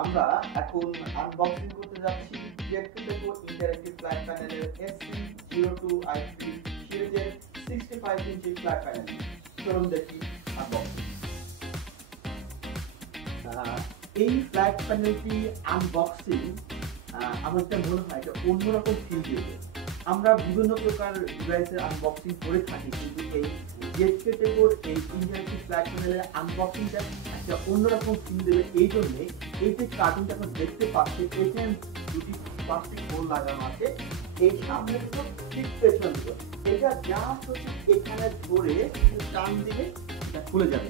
আমরা এখন আনবক্সিং করতে যাচ্ছি জেটকেটেকো ইন্টারেক্টিভ ফ্ল্যাট প্যানেলের SC02i3 সিরিজের 65 ইঞ্চি ফ্ল্যাট প্যানেল। চলুন দেখি আনবক্সিং। এই ফ্ল্যাট প্যানেলটি আনবক্সিং আমার যেটা মনে হয় এটা অন্যরকম ফিল দেবে। আমরা বিভিন্ন প্রকার ডিভাইসের আনবক্সিং করে থাকি, কিন্তু এই জেটকেটেকোর এই ইন্টারেক্টিভ ফ্ল্যাট প্যানেলের আনবক্সিংটা একটা অন্যরকম ফিল দেবে। এই জন্যে এই যে কার্টুনটা আপনারা দেখতে পাচ্ছেন, এখানে দুটি প্লাস্টিক হোল লাগানো আছে। এই সামনে তো ঠিক পেছন দিকে এটা জাস্ট হচ্ছে এখানে ধরে টান দিলে এটা খুলে যাবে।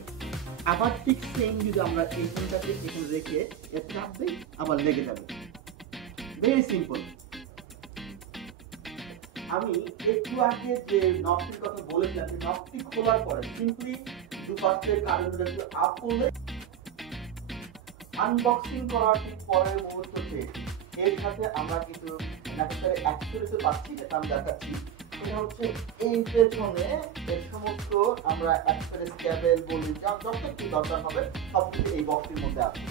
আবার ঠিক সেম যদি আমরা এইখানটাতে এখানে রেখে চাপ দিই আবার লেগে যাবে। Very simple. আমি একটু আগে যে নবটির কথা বলেছিলাম, যে নবটি খোলার পরে সিম্পলি দুপাশের কার্টুনটা একটু আপ করলে আনবক্সিং করার ঠিক পরের মুহূর্তে এর সাথে আমরা কিন্তু নেসেসারি অ্যাক্সেসরিজ পাচ্ছি, যেটা আমি দেখাচ্ছি। এটা হচ্ছে এই পেছনে এর সমস্ত আমরা অ্যাক্সেসরিজ কেবল বলি যত কি দরকার হবে সব কিছু এই বক্সটির মধ্যে আছে।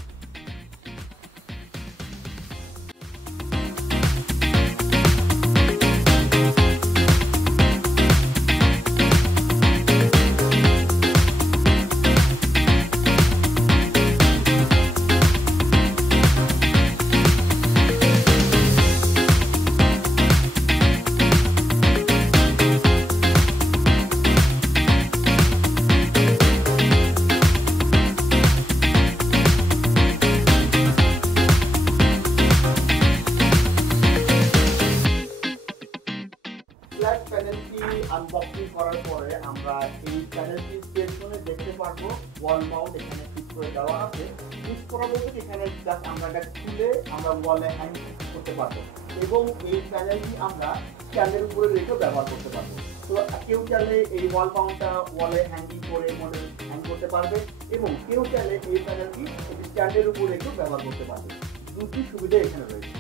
ফ্ল্যাট প্যানেলটি আনবক্সিং করার পরে আমরা এই প্যানেলটির পেছনে দেখতে পারবো ওয়াল মাউন্ট এখানে ফিট করে দেওয়া আছে। ফিট করা বলতে এখানে জাস্ট আমরা এটা খুলে আমরা ওয়ালে হ্যাং করতে পারবো, এবং এই প্যানেলটি আমরা স্ট্যান্ডের উপরে রেখেও ব্যবহার করতে পারবো। তো কেউ চাইলে এই ওয়াল মাউন্টটা ওয়ালে হ্যাঙ্গিং করে মডেল হ্যাং করতে পারবে, এবং কেউ চাইলে এই প্যানেলটি স্ট্যান্ডের উপরে রেখেও ব্যবহার করতে পারবে। দুটি সুবিধা এখানে রয়েছে।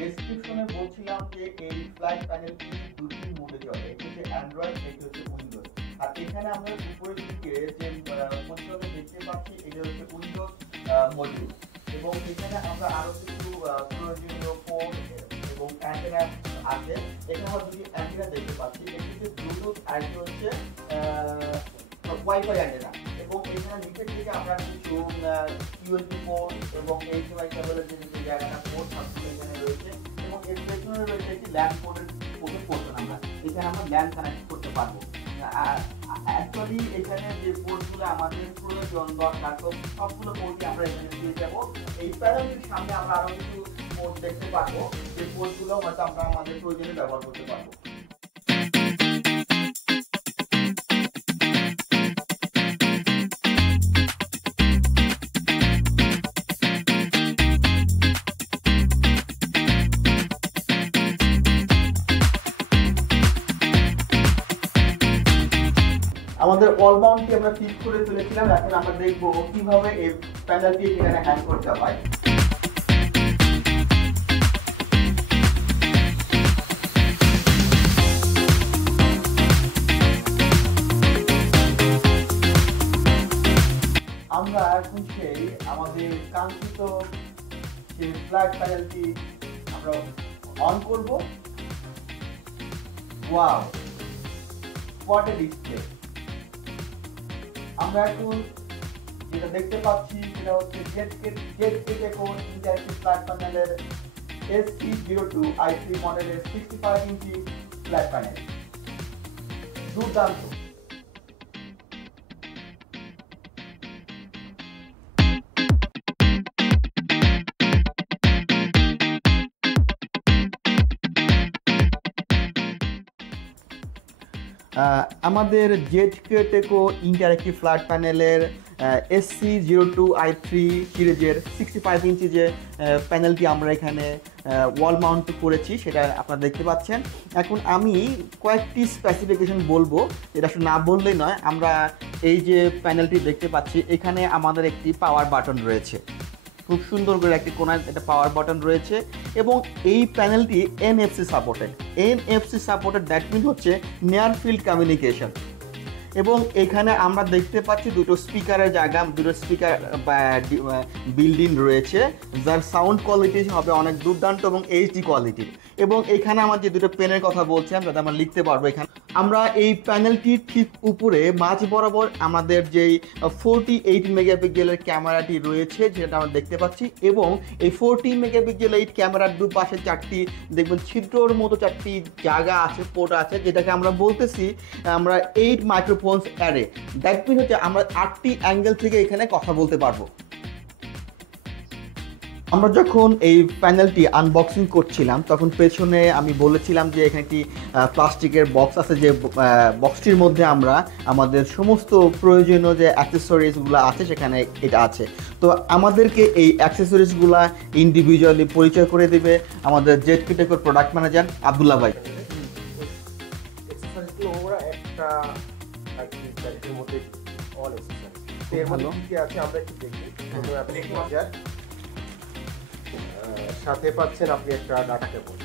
ডেসক্রিপশনে বলছিলাম যে এই ফ্ল্যাট প্যানেলটি দুটি মোডে চলে, একটি হচ্ছে অ্যান্ড্রয়েড, একটি হচ্ছে উইন্ডোজ। আর এখানে আমরা উপরের দিকে যে পজিশনে দেখতে পাচ্ছি এটা হচ্ছে উইন্ডোজ মডিউল, এবং এখানে আমরা আরো কিছু প্রয়োজনীয় ফোন এবং অ্যান্টেনা আছে। এখানে আমরা দুটি অ্যান্টেনা দেখতে পাচ্ছি, একটি হচ্ছে ব্লুটুথ আর একটি হচ্ছে ওয়াইফাই অ্যান্টেনা। এবং এখানে নিচের দিকে আমরা কিছু ইউএসবি পোর্ট এবং এইচডিএমআই কেবলের যে জায়গাটা পোর্ট সবগুলো এখানে রয়েছে, এবং এর পেছনে রয়েছে একটি ল্যান্ড পোর্টের পোর্ট। আমরা এখানে আমরা ল্যান্ড কানেক্ট করতে পারবো। অ্যাকচুয়ালি এখানে যে পোর্টগুলো আমাদের প্রয়োজন দরকার, তো সবগুলো পোর্টই আমরা এখানে পেয়ে যাবো। এই প্যানেলটির সামনে আমরা আরো কিছু পোর্ট দেখতে পারবো, যে পোর্টগুলো হয়তো আমরা আমাদের প্রয়োজনে ব্যবহার করতে পারবো। আমাদের ওয়াল মাউন্টটি আমরা ফিট করে ফেলেছিলাম। এখন আমরা দেখবো কিভাবে এই প্যানেলটি এখানে হ্যাং করতে হয়। আমরা এখন সেই আমাদের কাঙ্ক্ষিত যে ফ্ল্যাট প্যানেলটি আমরা অন করব। Wow, what a display! আমরা এখন যেটা দেখতে পাচ্ছি সেটা হচ্ছে জেটকেটেকো ইন্টারেক্টিভ ফ্ল্যাট প্যানেলের SC02i3 মডেলের 65 ইঞ্চি ফ্ল্যাট প্যানেল। দুর্দান্ত! আমাদের জেডকেটেকো ইন্টারেক্টিভ ফ্ল্যাট প্যানেলের SC02i3 সিরিজের 65 ইঞ্চি যে প্যানেলটি আমরা এখানে ওয়াল মাউন্ট করেছি সেটা আপনারা দেখতে পাচ্ছেন। এখন আমি কয়েকটি স্পেসিফিকেশন বলবো, এটা আসলে না বললেই নয়। আমরা এই যে প্যানেলটি দেখতে পাচ্ছি, এখানে আমাদের একটি পাওয়ার বাটন রয়েছে, খুব সুন্দর করে একটি কোণায় একটা পাওয়ার বাটন রয়েছে, এবং এই প্যানেলটি NFC supported. NFC supported that mean হচ্ছে নিয়ার ফিল্ড কমিউনিকেশন। এবং এখানে আমরা দেখতে পাচ্ছি দুটো স্পিকারের জায়গা, দুটো স্পিকার বিল্ডিং রয়েছে, যার সাউন্ড কোয়ালিটি হবে অনেক দুর্দান্ত এবং HD কোয়ালিটির। এবং এখানে আমার যে দুটো পেনের কথা বলছিলাম, যাতে আমরা লিখতে পারবো, এখানে আমরা এই প্যানেলটির ঠিক উপরে মাঝ বরাবর আমাদের যেই 48 মেগাপিক্সেলের ক্যামেরাটি রয়েছে যেটা আমরা দেখতে পাচ্ছি, এবং এই 40 মেগাপিক্সেল এই ক্যামেরার দুপাশে চারটি দেখবেন ছিদ্রর মতো চারটি জায়গা আছে, পোর্ট আছে, যেটাকে আমরা বলতেছি আমরা 8 মাইক্রোফোনস অ্যারে। দ্যাট মিন হচ্ছে আমরা 8টি অ্যাঙ্গেল থেকে এখানে কথা বলতে পারবো। আমরা যখন এই প্যানেলটি আনবক্সিং করছিলাম তখন পেছনে আমি বলেছিলাম যে এখানে একটি প্লাস্টিকের বক্স আছে, যে বক্সটির মধ্যে আমরা আমাদের সমস্ত প্রয়োজনীয় যে অ্যাক্সেসরিজগুলো আছে সেখানে এটা আছে। তো আমাদেরকে এই অ্যাক্সেসরিজগুলো ইন্ডিভিজুয়ালি পরিচয় করে দেবে আমাদের জেডকেটেকোর প্রোডাক্ট ম্যানেজার আব্দুল্লাহ ভাই। সাথে পাচ্ছেন আপনি একটা ডাটা কেবল,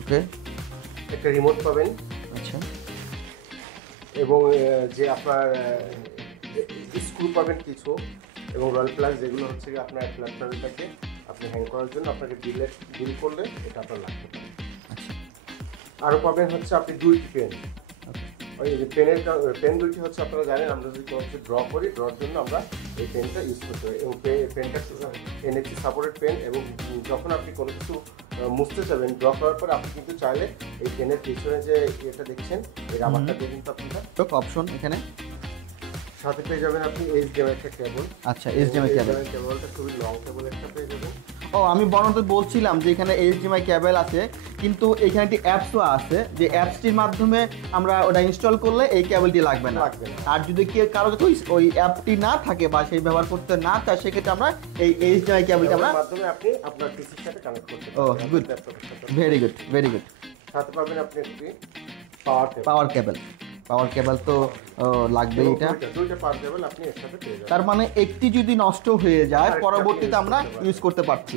ওকে, একটা রিমোট পাবেন, আচ্ছা, এবং যে আপনার স্ক্রু পাবেন কিছু, এবং রয়্যাল প্লাস যেগুলো হচ্ছে আপনার ফ্ল্যাট প্যানেলটাকে আপনি হ্যাং করার জন্য আপনাকে ডিল করলে এটা আপনার লাগতে পারে। আরও পাবেন হচ্ছে আপনি দুইটি পেন। ওই যে পেন দুইটি হচ্ছে আপনারা জানেন, আমরা যদি কোনো কিছু ড্র করি, ড্রর জন্য আমরা এই পেনটা ইউজ করতে পারি, এবং পেনটা NFC সাপোর্টেড পেন। এবং যখন আপনি কোনো কিছু মুছতে চাবেন ড্র করার পর, আপনি কিন্তু চাইলে এই পেনের পিছনে যে এটা দেখছেন এই রাবারটা দিয়ে কিন্তু আপনি অপশন এখানে সাথে পেয়ে যাবেন আপনি HDMI একটা কেবল। আচ্ছা, HDMI কেবলটা খুবই লং কেবল একটা পেয়ে যাবেন। আমি বর্ণত বলছিলাম যে এখানে HDMI কেবল আছে, কিন্তু এখানে একটি অ্যাপসও আছে, যে অ্যাপসটির মাধ্যমে আমরা ওটা ইনস্টল করলে এই কেবলটি লাগবে না। আর যদি কারো ওই অ্যাপটি না থাকে বা সেই ব্যবহার করতে না চায়, সেক্ষেত্রে আমরা এই HDMI কেবলটি আমরা মাধ্যমে আপনি আপনার পিসির সাথে কানেক্ট করতে ও good, very good, very good. সাথে পাবেন আপনি একটি পাওয়ার কেবল তো লাগবে, এটা দুইটা পাওয়ার কেবল আপনি একসাথে পেয়ে যাবেন। তার মানে একটি যদি নষ্ট হয়ে যায় পরবর্তীতে আমরা ইউজ করতে পারছি।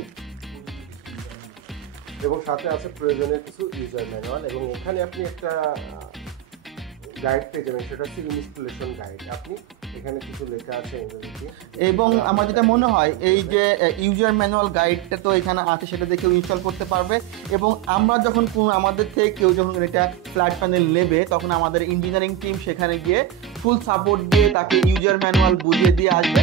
এবং সাথে আছে প্রয়োজনীয় কিছু ইউজার ম্যানুয়াল, এবং এখানে আপনি একটা গাইড পেয়ে যাবেন, সেটা হচ্ছে ইনস্টলেশন গাইড। আপনি এখানে কিছু লেখা আছে ইংরেজিতে, এবং আমার যেটা মনে হয় এই যে ইউজার ম্যানুয়াল গাইডটা তো এখানে আছে, সেটা দেখে ইনস্টল করতে পারবে। এবং আমরা যখন আমাদের থেকে কেউ যখন এটা ফ্ল্যাট প্যানেল নেবে, তখন আমাদের ইঞ্জিনিয়ারিং টিম সেখানে গিয়ে ফুল সাপোর্ট দিয়ে তাকে ইউজার ম্যানুয়াল বুঝিয়ে দিয়ে আসবে।